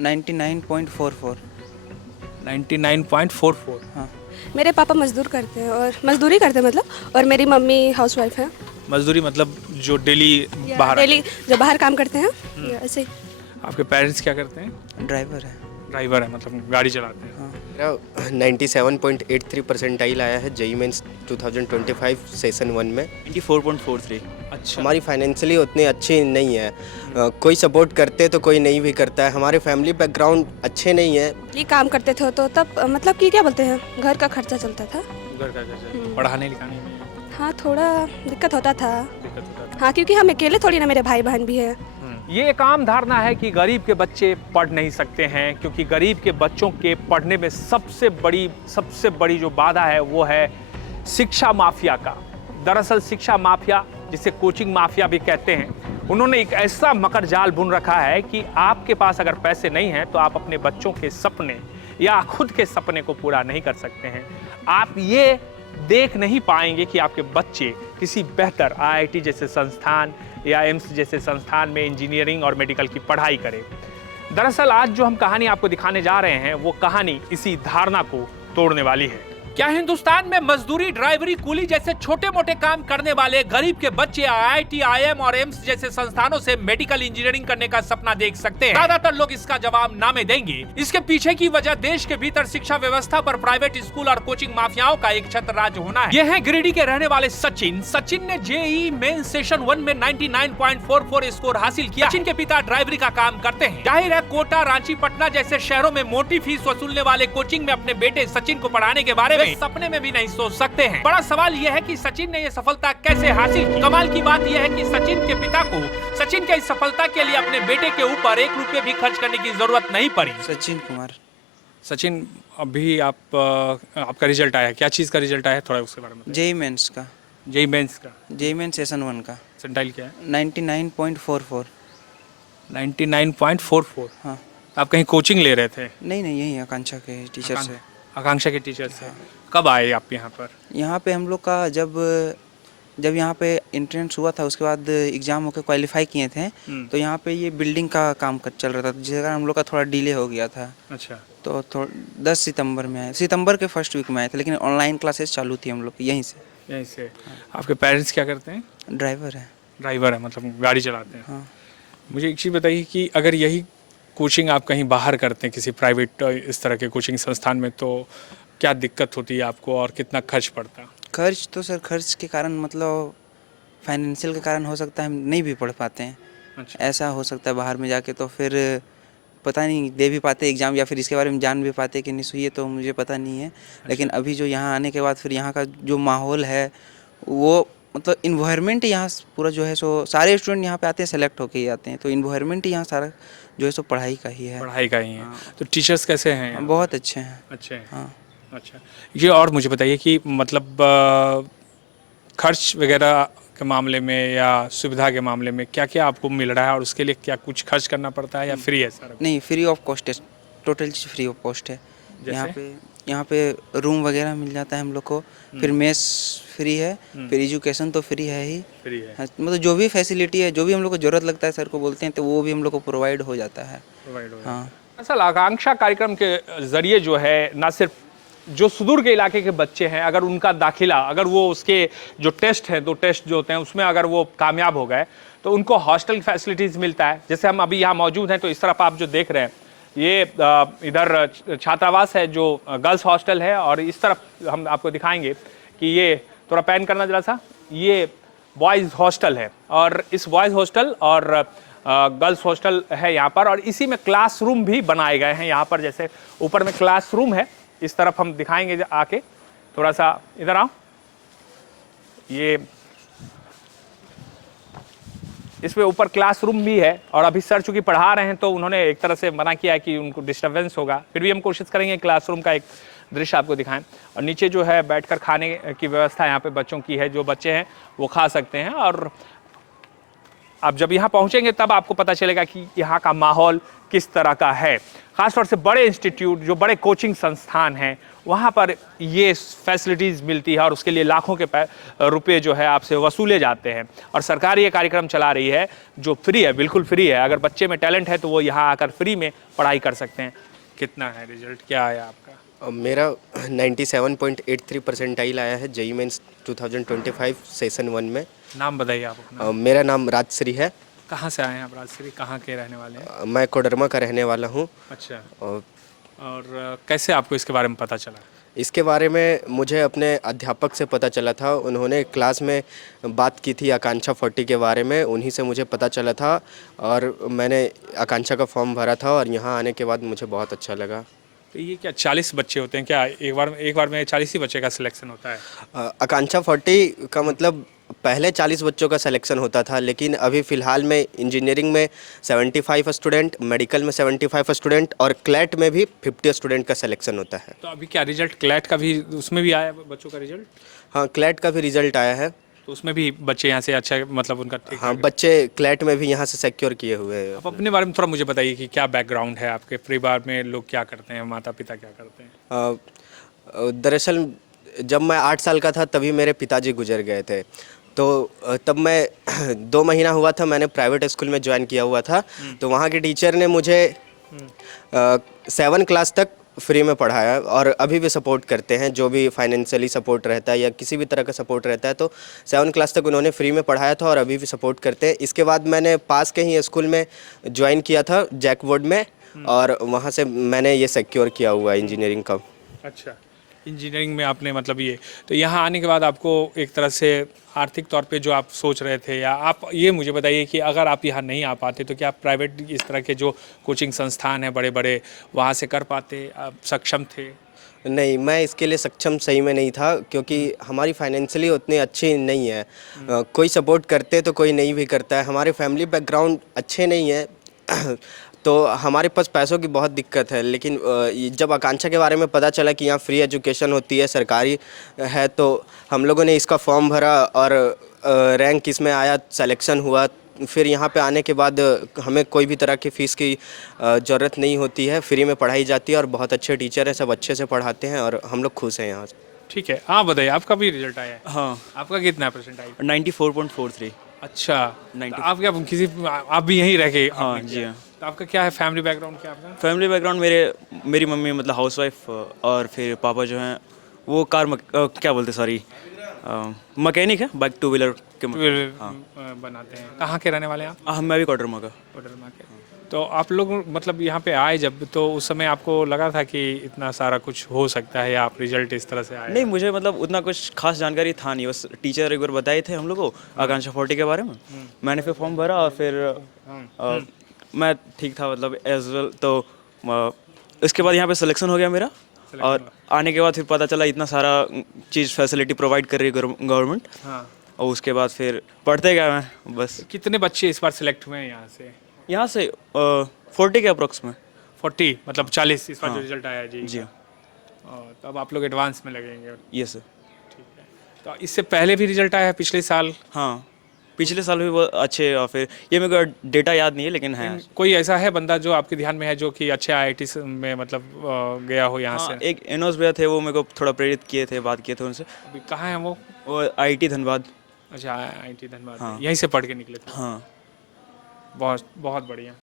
99.44। 99.44। हाँ। मेरे पापा मजदूर करते हैं और मजदूरी करते हैं मतलब, और मेरी मम्मी हाउसवाइफ है। मजदूरी मतलब जो डेली बाहर डेली आते जो बाहर काम करते हैं ऐसे ही। हैं। आपके पेरेंट्स क्या करते हैं? ड्राइवर है। ड्राइवर है, मतलब गाड़ी चलाते हैं। हाँ। मेरा 97.83 परसेंटाइल आया है जेई मेंस 2025 सेशन 1 में। 94.43। अच्छा। हमारी फाइनेंशियली उतनी अच्छी नहीं है। कोई सपोर्ट करते तो कोई नहीं भी करता है। हमारे फैमिली बैकग्राउंड अच्छे नहीं है। ये काम करते थे तो तब मतलब कि क्या बोलते हैं, घर का खर्चा चलता था। घर का खर्चा, पढ़ाने लिखाने में हाँ थोड़ा दिक्कत होता था। दिक्कत होता था। हाँ क्योंकि हम अकेले थोड़ी ना, मेरे भाई बहन भी है। ये एक आम धारणा है कि गरीब के बच्चे पढ़ नहीं सकते हैं, क्योंकि गरीब के बच्चों के पढ़ने में सबसे बड़ी जो बाधा है वो है शिक्षा माफिया का। दरअसल शिक्षा माफिया, जिसे कोचिंग माफिया भी कहते हैं, उन्होंने एक ऐसा मकर जाल बुन रखा है कि आपके पास अगर पैसे नहीं हैं तो आप अपने बच्चों के सपने या खुद के सपने को पूरा नहीं कर सकते हैं। आप ये देख नहीं पाएंगे कि आपके बच्चे किसी बेहतर आईआईटी जैसे संस्थान या एम्स जैसे संस्थान में इंजीनियरिंग और मेडिकल की पढ़ाई करें। दरअसल आज जो हम कहानी आपको दिखाने जा रहे हैं वो कहानी इसी धारणा को तोड़ने वाली है। क्या हिंदुस्तान में मजदूरी, ड्राइवरी, कूली जैसे छोटे मोटे काम करने वाले गरीब के बच्चे आईआईटी, आईएम और एम्स जैसे संस्थानों से मेडिकल इंजीनियरिंग करने का सपना देख सकते हैं? ज्यादातर लोग इसका जवाब ना में देंगे। इसके पीछे की वजह देश के भीतर शिक्षा व्यवस्था पर प्राइवेट स्कूल और कोचिंग माफियाओं का एक छत्र राज होना है। ये है गिरिडीह के रहने वाले सचिन। सचिन ने जेईई मेन सेशन 1 में 99.44 स्कोर हासिल किया। सचिन के पिता ड्राइवरी का काम करते हैं। जाहिर है कोटा, रांची, पटना जैसे शहरों में मोटी फीस वसूलने वाले कोचिंग में अपने बेटे सचिन को पढ़ाने के बारे में सपने में भी नहीं सोच सकते हैं। बड़ा सवाल यह है कि सचिन ने यह सफलता कैसे हासिल की। कमाल की बात यह है कि सचिन के पिता को सचिन के इस सफलता के लिए अपने बेटे के ऊपर 1 रुपये भी खर्च करने की जरूरत नहीं पड़ी। सचिन कुमार। सचिन, अभी आपका रिजल्ट आया, क्या चीज का रिजल्ट आया, थोड़ा उसके बारे में? जेई मेंस का। जेई मेंस का। जेई मेंस सेशन 1 का। परसेंटाइल क्या है? 99.44। 99.44। हाँ। आप कहीं कोचिंग ले रहे थे? नहीं, यही आकांक्षा के टीचर से। आकांक्षा के टीचर से। कब आए आप यहाँ पर? यहाँ पे हम लोग का जब यहाँ पे एंट्रेंस हुआ था, उसके बाद एग्ज़ाम होकर क्वालिफाई किए थे, तो यहाँ पे ये बिल्डिंग का काम चल रहा था, जिसके कारण हम लोग का थोड़ा डिले हो गया था। अच्छा। तो 10 सितंबर में आए, सितंबर के फर्स्ट वीक में आए थे, लेकिन ऑनलाइन क्लासेस चालू थी हम लोग की यहीं से। यहीं से। आपके पेरेंट्स क्या करते हैं? ड्राइवर है। ड्राइवर है, मतलब गाड़ी चलाते हैं। हाँ। मुझे एक चीज़ बताइए कि अगर यही कोचिंग आप कहीं बाहर करते हैं, किसी प्राइवेट इस तरह के कोचिंग संस्थान में, तो क्या दिक्कत होती है आपको और कितना खर्च पड़ता है? खर्च तो सर, खर्च के कारण मतलब फाइनेंशियल के कारण हो सकता है हम नहीं भी पढ़ पाते हैं। अच्छा। ऐसा हो सकता है बाहर में जाके, तो फिर पता नहीं दे भी पाते एग्ज़ाम, या फिर इसके बारे में जान भी पाते कि नहीं, सो ये तो मुझे पता नहीं है। लेकिन अभी जो यहाँ आने के बाद फिर यहाँ का जो माहौल है, वो मतलब इन्वायरमेंट यहाँ पूरा जो है, सो सारे स्टूडेंट यहाँ पे आते हैं, सेलेक्ट होके ही आते हैं, तो इन्वायरमेंट यहाँ सारा जो है सो पढ़ाई का ही है। पढ़ाई का ही है। तो टीचर्स कैसे हैं यहाँ? बहुत अच्छे हैं। अच्छे हैं। हाँ। अच्छा, ये और मुझे बताइए कि मतलब खर्च वगैरह के मामले में या सुविधा के मामले में क्या क्या आपको मिल रहा है, और उसके लिए क्या कुछ खर्च करना पड़ता है या फ्री है सारा? नहीं, फ्री ऑफ कॉस्ट है, total cheese free of cost है। यहाँ पे रूम वगैरह मिल जाता है हम लोग को, फिर मेस फ्री है, फिर एजुकेशन तो फ्री है ही। फ्री है। हाँ, मतलब जो भी फैसिलिटी है, जो भी हम लोग को ज़रूरत लगता है, सर को बोलते हैं तो वो भी हम लोग को प्रोवाइड हो जाता है। हाँ। असल आकांक्षा कार्यक्रम के जरिए जो है, ना सिर्फ जो सुदूर के इलाके के बच्चे हैं, अगर उनका दाखिला, अगर वो उसके जो टेस्ट हैं, 2 टेस्ट जो होते हैं, उसमें अगर वो कामयाब हो गए तो उनको हॉस्टल फैसिलिटीज़ मिलता है। जैसे हम अभी यहाँ मौजूद हैं, तो इस तरफ आप जो देख रहे हैं, ये इधर छात्रावास है जो गर्ल्स हॉस्टल है, और इस तरफ हम आपको दिखाएंगे कि ये थोड़ा पैन करना जरा सा, ये बॉयज़ हॉस्टल है, और इस बॉयज़ हॉस्टल और गर्ल्स हॉस्टल है यहाँ पर, और इसी में क्लासरूम भी बनाए गए हैं। यहाँ पर जैसे ऊपर में क्लासरूम है, इस तरफ हम दिखाएंगे आके, थोड़ा सा इधर आओ, ये इसमें ऊपर क्लासरूम भी है, और अभी सर चूंकि पढ़ा रहे हैं तो उन्होंने एक तरह से मना किया है कि उनको डिस्टर्बेंस होगा, फिर भी हम कोशिश करेंगे क्लासरूम का एक दृश्य आपको दिखाएं। और नीचे जो है बैठकर खाने की व्यवस्था यहाँ पे बच्चों की है, जो बच्चे हैं वो खा सकते हैं। और आप जब यहाँ पहुँचेंगे तब आपको पता चलेगा कि यहाँ का माहौल किस तरह का है। ख़ासतौर से बड़े इंस्टीट्यूट, जो बड़े कोचिंग संस्थान हैं, वहाँ पर ये फैसिलिटीज़ मिलती है और उसके लिए लाखों के रुपए जो है आपसे वसूले जाते हैं। और सरकार ये कार्यक्रम चला रही है जो फ्री है, बिल्कुल फ्री है। अगर बच्चे में टैलेंट है तो वो यहाँ आकर फ्री में पढ़ाई कर सकते हैं। कितना है रिजल्ट, क्या आया आपका? मेरा 97.83 परसेंटाइल आया है जेई मेंस 2025 सेशन 1 में। नाम बताइए आप अपना। मेरा नाम राजश्री है। कहाँ से आए हैं आप राजश्री, कहाँ के रहने वाले हैं? मैं कोडरमा का रहने वाला हूँ। अच्छा, और और कैसे आपको इसके बारे में पता चला? इसके बारे में मुझे अपने अध्यापक से पता चला था। उन्होंने क्लास में बात की थी आकांक्षा 40 के बारे में, उन्हीं से मुझे पता चला था और मैंने आकांक्षा का फॉर्म भरा था और यहाँ आने के बाद मुझे बहुत अच्छा लगा। तो ये क्या 40 बच्चे होते हैं क्या? एक बार में 40 ही बच्चे का सिलेक्शन होता है? आकांक्षा 40 का मतलब पहले 40 बच्चों का सिलेक्शन होता था, लेकिन अभी फ़िलहाल में इंजीनियरिंग में 75 स्टूडेंट, मेडिकल में 75 स्टूडेंट और क्लैट में भी 50 स्टूडेंट का सिलेक्शन होता है। तो अभी क्या रिजल्ट क्लैट का भी, उसमें भी आया बच्चों का रिजल्ट? हाँ, क्लैट का भी रिजल्ट आया है। तो उसमें भी बच्चे यहाँ से अच्छा, मतलब उनका ठीक हाँ, है? बच्चे क्लैट में भी यहाँ से सिक्योर किए हुए हैं। आप अपने बारे में थोड़ा मुझे बताइए कि क्या बैकग्राउंड है आपके परिवार में, लोग क्या करते हैं, माता पिता क्या करते हैं? दरअसल जब मैं 8 साल का था तभी मेरे पिताजी गुजर गए थे। तो तब मैं 2 महीना हुआ था, मैंने प्राइवेट स्कूल में ज्वाइन किया हुआ था। तो वहाँ के टीचर ने मुझे 7 क्लास तक फ्री में पढ़ाया और अभी भी सपोर्ट करते हैं। जो भी फाइनेंशियली सपोर्ट रहता है या किसी भी तरह का सपोर्ट रहता है तो 7 क्लास तक उन्होंने फ्री में पढ़ाया था और अभी भी सपोर्ट करते हैं। इसके बाद मैंने पास के ही स्कूल में ज्वाइन किया था जैकवुड में और वहाँ से मैंने ये सिक्योर किया हुआ है इंजीनियरिंग का। अच्छा, इंजीनियरिंग में आपने मतलब ये, तो यहाँ आने के बाद आपको एक तरह से आर्थिक तौर पे जो आप सोच रहे थे, या आप ये मुझे बताइए कि अगर आप यहाँ नहीं आ पाते तो क्या आप प्राइवेट इस तरह के जो कोचिंग संस्थान हैं बड़े बड़े, वहाँ से कर पाते, आप सक्षम थे? नहीं, मैं इसके लिए सक्षम सही में नहीं था क्योंकि हमारी फाइनेंशियली उतनी अच्छी नहीं है। कोई सपोर्ट करते तो कोई नहीं भी करता है। हमारे फैमिली बैकग्राउंड अच्छे नहीं है तो हमारे पास पैसों की बहुत दिक्कत है। लेकिन जब आकांक्षा के बारे में पता चला कि यहाँ फ्री एजुकेशन होती है, सरकारी है, तो हम लोगों ने इसका फॉर्म भरा और रैंक इसमें आया, सिलेक्शन हुआ। फिर यहाँ पे आने के बाद हमें कोई भी तरह की फ़ीस की ज़रूरत नहीं होती है, फ्री में पढ़ाई जाती है और बहुत अच्छे टीचर हैं, सब अच्छे से पढ़ाते हैं और हम लोग खुश हैं यहाँ से। ठीक है, आप बताइए आपका भी रिजल्ट आया है? हाँ, आपका कितना परसेंट आई? 94.43। अच्छा, तो आप क्या आप भी यहीं रह के हाँ आपने जी किया? हाँ। तो आपका क्या है, फैमिली बैकग्राउंड क्या है आपका? फैमिली बैकग्राउंड मेरी मम्मी मतलब हाउसवाइफ और फिर पापा जो हैं वो क्या बोलते, सॉरी, मैकेनिक है, बाइक टू व्हीलर के बनाते हैं। कहाँ के रहने वाले हैं आप? मैं भी कोडरमा का। कोडरमा के। तो आप लोग मतलब यहाँ पे आए जब, तो उस समय आपको लगा था कि इतना सारा कुछ हो सकता है, या आप रिजल्ट इस तरह से आए? नहीं, मुझे मतलब उतना कुछ खास जानकारी था नहीं, बस टीचर एक बार बताए थे हम लोग को आकांक्षा 40 के बारे में। मैंने फिर फॉर्म भरा और फिर मैं ठीक था मतलब एज वेल। तो इसके बाद यहाँ पे सिलेक्शन हो गया मेरा और आने के बाद फिर पता चला इतना सारा चीज़ फैसिलिटी प्रोवाइड कर रही है गवर्नमेंट। हाँ। और उसके बाद फिर पढ़ते गया मैं बस। कितने बच्चे इस बार सिलेक्ट हुए हैं यहाँ से 40 के अप्रोक्स में। 40 मतलब 40 इस बार जो हाँ। रिजल्ट आया जी? जी हाँ। तो अब आप लोग एडवांस में लगेंगे? ये सर। ठीक है। तो इससे पहले भी रिजल्ट आया है पिछले साल? हाँ, पिछले साल भी बहुत अच्छे, और फिर ये मेरे को डेटा याद नहीं है लेकिन है। कोई ऐसा है बंदा जो आपके ध्यान में है जो कि अच्छे आईआईटी में मतलब गया हो यहाँ हाँ, से? एक एनोस भैया थे, वो मेरे को थोड़ा प्रेरित किए थे, बात किए थे उनसे। अभी कहाँ है वो? आईआईटी धनबाद। अच्छा, आईआईटी धनबाद। हाँ। यहीं से पढ़ के निकले थे? हाँ। बहुत बहुत बढ़िया।